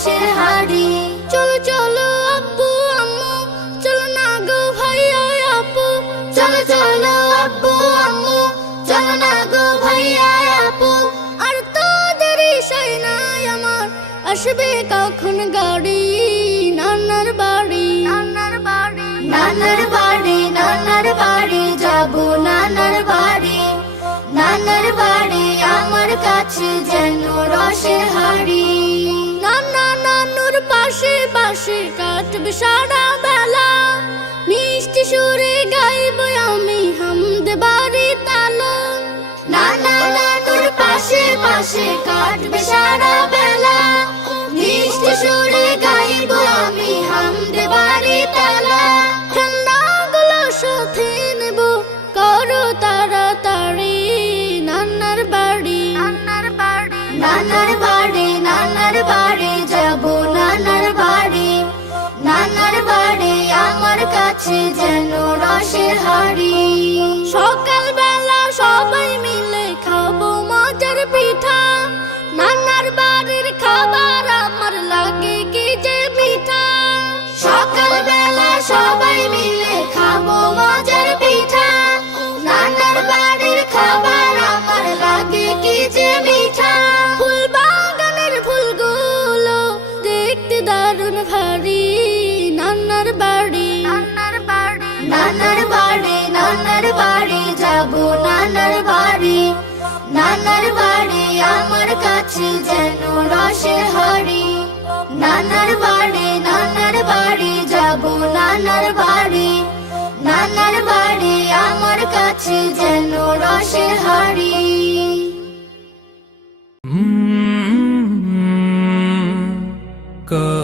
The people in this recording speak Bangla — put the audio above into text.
রসের হাড়ি চলো চলো আম্মু চলো না গো আপু চলো চলো আম্মু চলো না গো আপু আর তো দেরি সই আমার আসবে কখন গাড়ি নানার বাড়ি নানার বাড়ি নানার বাড়ি নানার বাড়ি যাবো নানার বাড়ি নানার বাড়ি আমার কাছে যেন রসের হাড়ি পাশে কাটবে সারা বেলা সুরে গাইব আমি হামদে বাড়ি তালা ঠান্ডা গুলো সাথে নেব করো তাড়াতাড়ি নানার বাড়ি নানার বাড়ি নানার বাড়ি নানার বাড়ি যাব নানার বাড়ি নানার বাড়ি আমার কাছে যেন রসের হাড়ি আছি যেন রসে নানার বাড়ি নানার বাড়ি যাব নানার বাড়ি নানার বাড়ি আমার কাছে যেন রসে